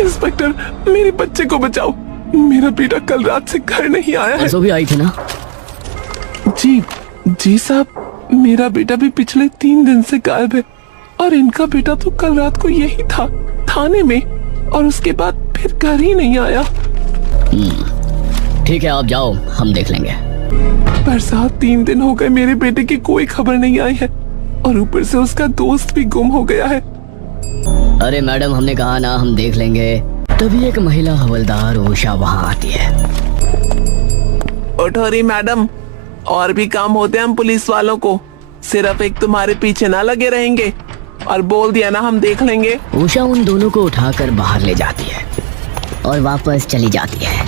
Inspector, मेरे बच्चे को बचाओ। मेरा बेटा कल रात से घर नहीं आया है। परसों भी आई थी ना? जी जी साहब, मेरा बेटा भी पिछले 3 दिन से गायब है और इनका बेटा तो कल रात को यही था, थाने में, और उसके बाद फिर घर ही नहीं आया। ठीक है, आप जाओ, हम देख लेंगे। पर साहब 3 दिन हो गए, मेरे बेटे की कोई खबर नहीं आई है और ऊपर से उसका दोस्त भी गुम हो गया है। अरे मैडम, हमने कहा ना हम देख लेंगे। तभी एक महिला हवलदार उषा वहाँ आती है। उठोरी मैडम, और भी काम होते हैं हम पुलिस वालों को, सिर्फ एक तुम्हारे पीछे ना लगे रहेंगे। और बोल दिया ना हम देख लेंगे। उषा उन दोनों को उठाकर बाहर ले जाती है और वापस चली जाती है।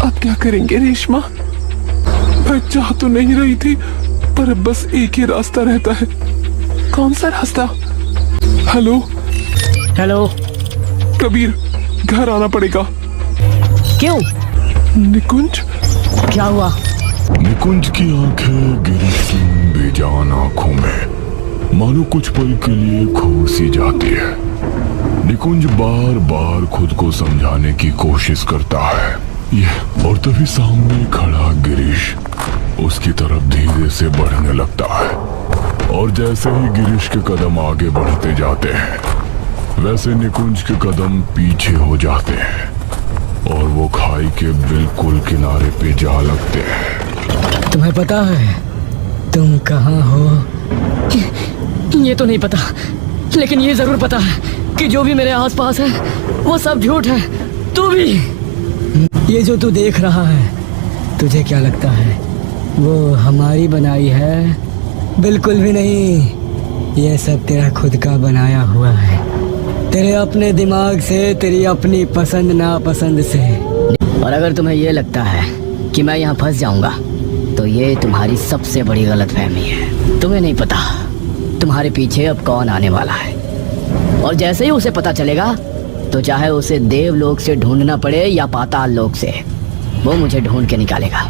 अब क्या करेंगे रेशमा? मैं चाह तो नहीं रही थी, पर अब बस एक ही रास्ता रहता है। कौन सा रास्ता? हेलो हेलो कबीर, घर आना पड़ेगा। क्यों? निकुंज? क्या हुआ? निकुंज की आंखें गिरीश की बेजान आंखों में मानो कुछ पल के लिए खो सी जाती है। निकुंज बार बार खुद को समझाने की कोशिश करता है और तभी सामने खड़ा गिरीश उसकी तरफ धीरे से बढ़ने लगता है। और जैसे ही गिरीश के कदम आगे बढ़ते जाते हैं, वैसे निकुंज के कदम पीछे हो जाते हैं और वो खाई के बिल्कुल किनारे पे जा लगते हैं। तुम्हें पता है तुम कहाँ हो? ये तो नहीं पता, लेकिन ये जरूर पता है कि जो भी मेरे आसपास है वो सब झूठ है। तू भी। ये जो तू देख रहा है, तुझे क्या लगता है वो हमारी बनाई है? बिल्कुल भी नहीं। ये सब तेरा खुद का बनाया हुआ है, तेरे अपने दिमाग से, तेरी अपनी पसंद नापसंद से। और अगर तुम्हें ये लगता है कि मैं यहाँ फंस जाऊंगा, तो ये तुम्हारी सबसे बड़ी गलतफहमी है। तुम्हें नहीं पता तुम्हारे पीछे अब कौन आने वाला है, और जैसे ही उसे पता चलेगा तो चाहे उसे देवलोक से ढूंढना पड़े या पाताल लोक से, वो मुझे ढूंढ के निकालेगा।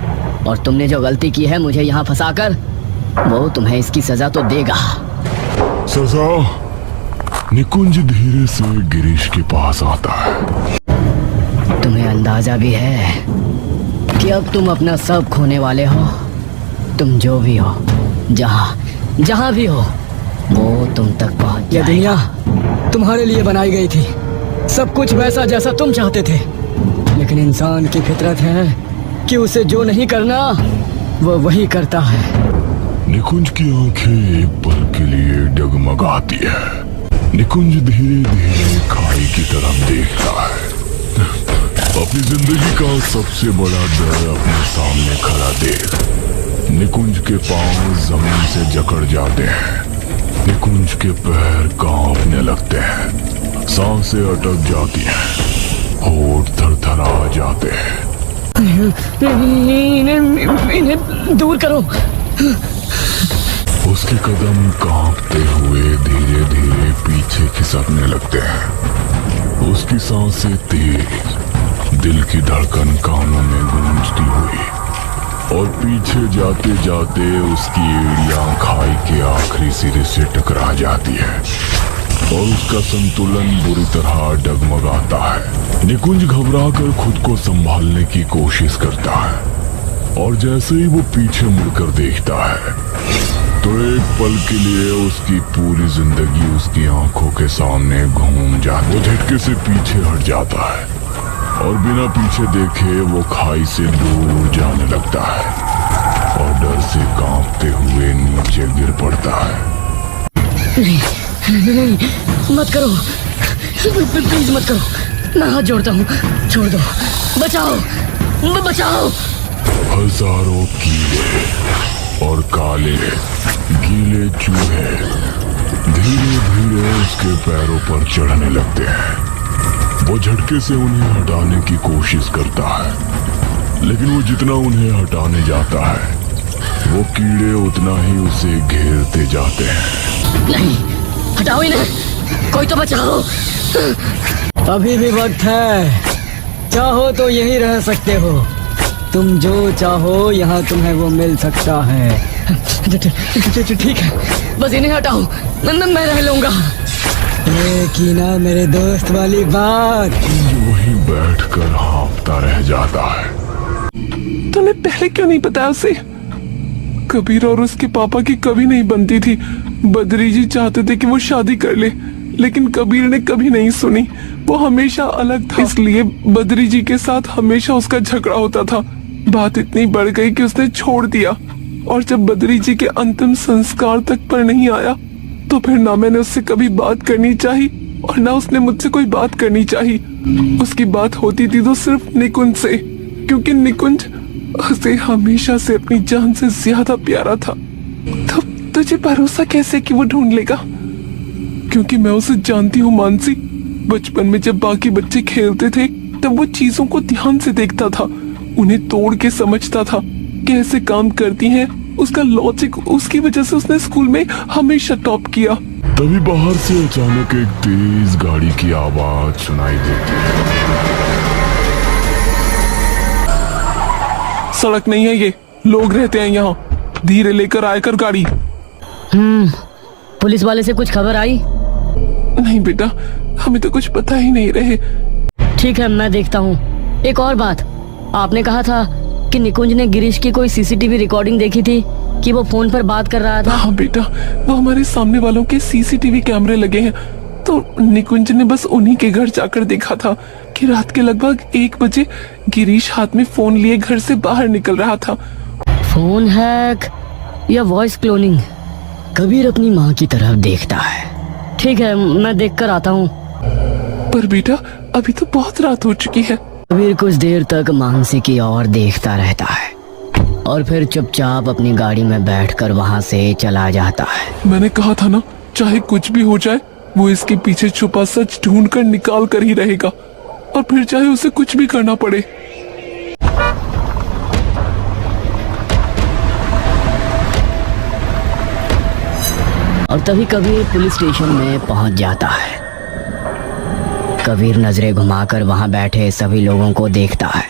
और तुमने जो गलती की है मुझे यहाँ फंसाकर, वो तुम्हें इसकी सजा तो देगा। सजा? निकुंज धीरे से गिरीश के पास आता है। तुम्हें अंदाजा भी है कि अब तुम अपना सब खोने वाले हो। तुम जो भी हो, जहाँ भी हो, वो तुम तक पहुंच जाएगा। ये दुनिया तुम्हारे लिए बनाई गई थी, सब कुछ वैसा जैसा तुम चाहते थे। लेकिन इंसान की फितरत है कि उसे जो नहीं करना वो वही करता है। निकुंज की आंखें एक पल के लिए डगमगाती है। निकुंज धीरे धीरे खाई की तरफ देखता है। अपनी जिंदगी का सबसे बड़ा डर अपने सामने खड़ा देख निकुंज के पांव जमीन से जकड़ जाते हैं। निकुंज के पैर कांपने लगते हैं, सांसें अटक जाती हैं, होठ थरथरा जाते हैं। इन्हें दूर करो। उसके कदम कांपते हुए धीरे धीरे पीछे खिसकने लगते हैं। उसकी सांसें तेज, दिल की धड़कन कानों में गूंजती हुई, और पीछे जाते जाते उसकी एड़ियां खाई के आखिरी सिरे से टकरा जाती है और उसका संतुलन बुरी तरह डगमगाता है। निकुंज घबराकर खुद को संभालने की कोशिश करता है और जैसे ही वो पीछे मुड़कर देखता है तो एक पल के लिए उसकी पूरी जिंदगी उसकी आंखों के सामने घूम जाती है। वो झटके से पीछे हट जाता है और बिना पीछे देखे वो खाई से दूर जाने लगता है और डर से कांपते हुए नीचे गिर पड़ता है। नहीं, मत करो, प्लीज मत करो, मैं हाथ जोड़ता हूँ, छोड़ दो, बचाओ, बचाओ। हजारों कीड़े और काले गीले चूहे धीरे धीरे उसके पैरों पर चढ़ने लगते हैं। वो झटके से उन्हें हटाने की कोशिश करता है, लेकिन वो जितना उन्हें हटाने जाता है वो कीड़े उतना ही उसे घेरते जाते हैं। नहीं, हटाओ इन्हें, कोई तो बचाओ। अभी भी वक्त है, चाहो तो यहीं रह सकते हो। तुम जो चाहो यहाँ तुम्हें वो मिल सकता है। ठीक है, बस इन्हें हटाओ, मैं रह लूंगा। की ना मेरे दोस्त वाली बात। यूं ही बैठकर हाँफता रह जाता है। तूने पहले क्यों नहीं बताया उसे? कबीर और उसके पापा की कभी नहीं बनती थी। बद्री जी चाहते थे कि वो शादी कर ले, लेकिन कबीर ने कभी नहीं सुनी। वो हमेशा अलग था, इसलिए बद्री जी के साथ हमेशा उसका झगड़ा होता था। बात इतनी बढ़ गई कि उसने छोड़ दिया, और जब बद्री जी के अंतिम संस्कार तक पर नहीं आया तो फिर ना मैंने उससे कभी बात करनी चाहिए और ना उसने मुझसे कोई बात करनी चाहिए। उसकी बात होती थी तो सिर्फ निकुंज से, क्योंकि निकुंज उसे हमेशा से अपनी जान से ज्यादा प्यारा था। तो तुझे भरोसा कैसे कि वो ढूंढ लेगा? क्योंकि मैं उसे जानती हूँ मानसी। बचपन में जब बाकी बच्चे खेलते थे तब वो चीजों को ध्यान से देखता था, उन्हें तोड़ के समझता था कैसे काम करती हैं। उसका लॉजिक, उसकी वजह से उसने स्कूल में हमेशा टॉप किया। तभी बाहर से अचानक एक तेज गाड़ी की आवाज सुनाई देती है। सड़क नहीं है ये, लोग रहते हैं यहाँ। धीरे लेकर आयकर गाड़ी। पुलिस वाले से कुछ खबर आई? नहीं बेटा, हमें तो कुछ पता ही नहीं रहे। ठीक है, मैं देखता हूँ। एक और बात, आपने कहा था कि निकुंज ने गिरीश की कोई सीसीटीवी रिकॉर्डिंग देखी थी कि वो फोन पर बात कर रहा था। हाँ बेटा, वो हमारे सामने वालों के सीसीटीवी कैमरे लगे हैं, तो निकुंज ने बस उन्हीं के घर जाकर देखा था कि रात के लगभग 1 बजे गिरीश हाथ में फोन लिए घर से बाहर निकल रहा था। फोन हैक या वॉइस क्लोनिंग, कबीर अपनी माँ की तरफ देखता है। ठीक है, मैं देख कर आता हूँ। पर बेटा, अभी तो बहुत रात हो चुकी है। कबीर कुछ देर तक मानसी की ओर देखता रहता है और फिर चुपचाप अपनी गाड़ी में बैठकर वहाँ से चला जाता है। मैंने कहा था ना, चाहे कुछ भी हो जाए वो इसके पीछे छुपा सच ढूंढ कर निकाल कर ही रहेगा, और फिर चाहे उसे कुछ भी करना पड़े। और तभी कबीर पुलिस स्टेशन में पहुंच जाता है। कबीर नजरें घुमाकर वहां बैठे सभी लोगों को देखता है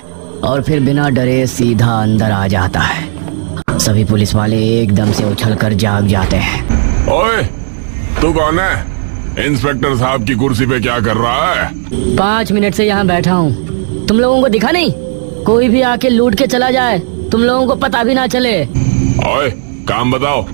और फिर बिना डरे सीधा अंदर आ जाता है। सभी पुलिस वाले एकदम से उछलकर जाग जाते हैं। ओए, तू कौन है? इंस्पेक्टर साहब की कुर्सी पे क्या कर रहा है? 5 मिनट से यहाँ बैठा हूँ। तुम लोगों को दिखा नहीं? कोई भी आके लूट के चला जाए, तुम लोगों को पता भी ना चले। ओए, काम बताओ,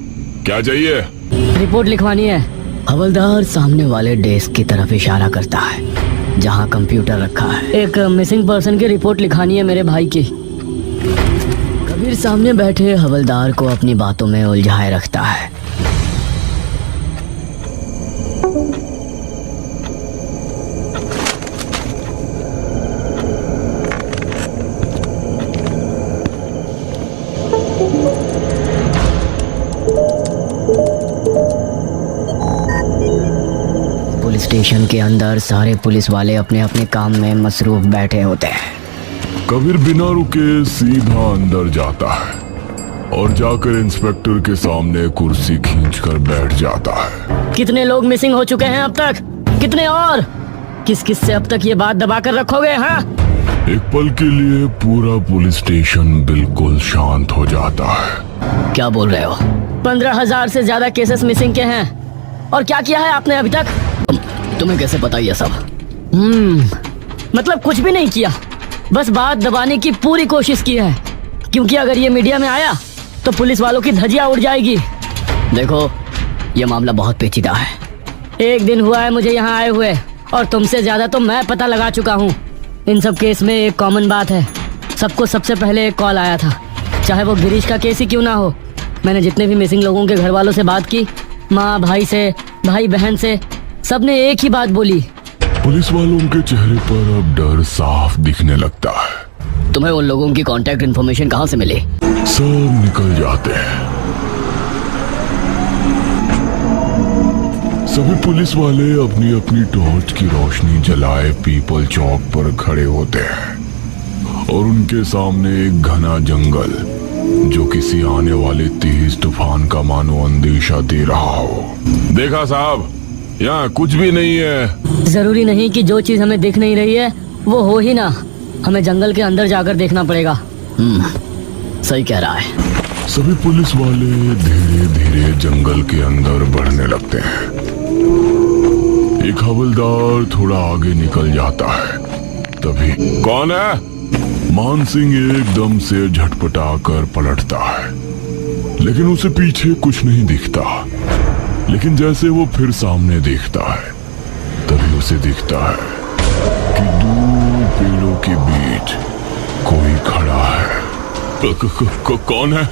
क्या चाहिए? रिपोर्ट लिखवानी है। हवलदार सामने वाले डेस्क की तरफ इशारा करता है जहाँ कंप्यूटर रखा है। एक मिसिंग पर्सन की रिपोर्ट लिखानी है मेरे भाई की। कबीर सामने बैठे हवलदार को अपनी बातों में उलझाए रखता है। पुलिस स्टेशन के अंदर सारे पुलिस वाले अपने अपने काम में मसरूफ बैठे होते हैं। कबीर बिना रुके सीधा अंदर जाता है और जाकर इंस्पेक्टर के सामने कुर्सी खींचकर बैठ जाता है। कितने लोग मिसिंग हो चुके हैं अब तक? कितने और? किस किस से अब तक ये बात दबा कर रखोगे? हाँ, एक पल के लिए पूरा पुलिस स्टेशन बिल्कुल शांत हो जाता है। क्या बोल रहे हो? 15,000 से ज्यादा केसेस मिसिंग के हैं। और क्या किया है आपने अभी तक? तुम्हें कैसे पता ये सब? मतलब कुछ भी नहीं किया, बस बात दबाने की पूरी कोशिश की है, क्योंकि अगर ये मीडिया में आया तो पुलिस वालों की धज्जियां उड़ जाएगी। देखो, ये मामला बहुत पेचीदा है। 1 दिन हुआ है मुझे यहाँ आए हुए, और तुमसे ज्यादा तो मैं पता लगा चुका हूँ। इन सब केस में एक कॉमन बात है, सबको सबसे पहले एक कॉल आया था, चाहे वो गिरीश का केस ही क्यों ना हो। मैंने जितने भी मिसिंग लोगों के घर वालों से बात की, माँ भाई से, भाई बहन से, सबने एक ही बात बोली। पुलिस वालों के चेहरे पर अब डर साफ दिखने लगता है। तुम्हें उन लोगों की कांटेक्ट इन्फॉर्मेशन कहाँ से मिली? सब निकल जाते हैं। सभी पुलिस वाले अपनी अपनी टॉर्च की रोशनी जलाए पीपल चौक पर खड़े होते हैं और उनके सामने एक घना जंगल जो किसी आने वाले तेज तूफान का मानो अंदेशा दे रहा हो। देखा साहब, यहाँ कुछ भी नहीं है। जरूरी नहीं कि जो चीज हमें दिख नहीं रही है वो हो ही ना, हमें जंगल के अंदर जाकर देखना पड़ेगा। सही कह रहा है। सभी पुलिस वाले धीरे धीरे जंगल के अंदर बढ़ने लगते हैं। एक हवलदार थोड़ा आगे निकल जाता है। तभी कौन है? मान सिंह एकदम से झटपटा कर पलटता है, लेकिन उसे पीछे कुछ नहीं दिखता। लेकिन जैसे वो फिर सामने देखता है, तभी उसे दिखता है कि दूर पेड़ों के बीच कोई खड़ा है। कौन है?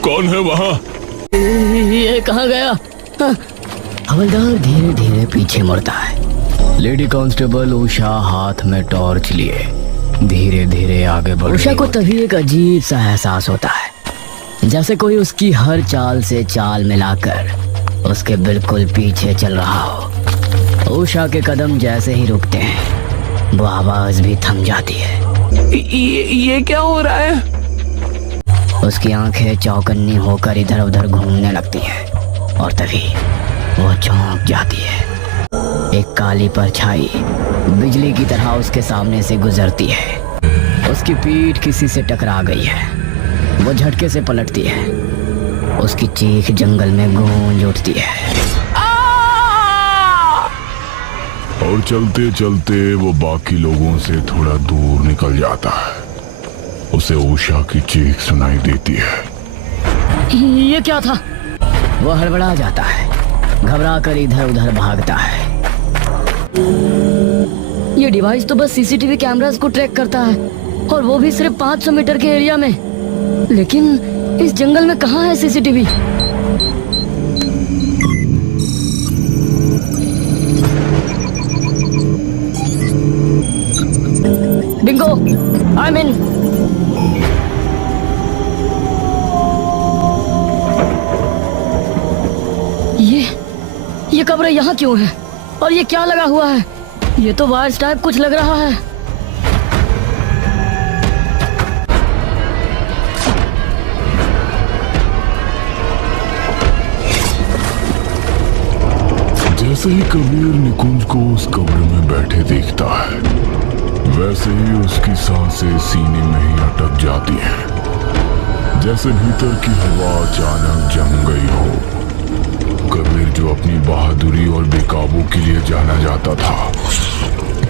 कौन है वहां? ये कहाँ गया? हवलदार धीरे धीरे पीछे मुड़ता है। लेडी कांस्टेबल उषा हाथ में टॉर्च लिए धीरे धीरे आगे बढ़ उषा को तभी एक अजीब सा एहसास होता है, जैसे कोई उसकी हर चाल से चाल मिलाकर उसके बिल्कुल पीछे चल रहा हो। उषा के कदम जैसे ही रुकते हैं, वो आवाज भी थम जाती है। ये क्या हो रहा है? उसकी आंखें चौकन्नी होकर इधर उधर घूमने लगती हैं और तभी वो चौंक जाती है। एक काली परछाई बिजली की तरह उसके सामने से गुजरती है। उसकी पीठ किसी से टकरा गई है। वो झटके से पलटती है। उसकी चीख जंगल में गूंज उठती है। और चलते चलते वो बाकी लोगों से थोड़ा दूर निकल जाता है। उसे उषा की चीख सुनाई देती है। ये क्या था? वो हड़बड़ा जाता है, घबरा कर इधर उधर भागता है। ये डिवाइस तो बस सीसीटीवी कैमरास को ट्रैक करता है, और वो भी सिर्फ 500 मीटर के एरिया में। लेकिन इस जंगल में कहाँ है सीसीटीवी? बिंगो, आई मीन ये कब्र यहाँ क्यों है? और ये क्या लगा हुआ है? ये तो वायर्स टाइप कुछ लग रहा है। जैसे ही कबीर निकुंज को उस कब्र में बैठे देखता है, वैसे ही उसकी सांसें सीने में ही अटक जाती हैं, जैसे भीतर की हवा अचानक जम गई हो। कबीर जो अपनी बहादुरी और बेकाबू के लिए जाना जाता था,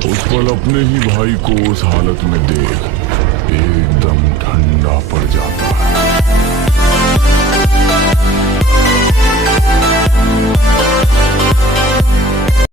उस पल अपने ही भाई को उस हालत में देख एकदम ठंडा पड़ जाता है।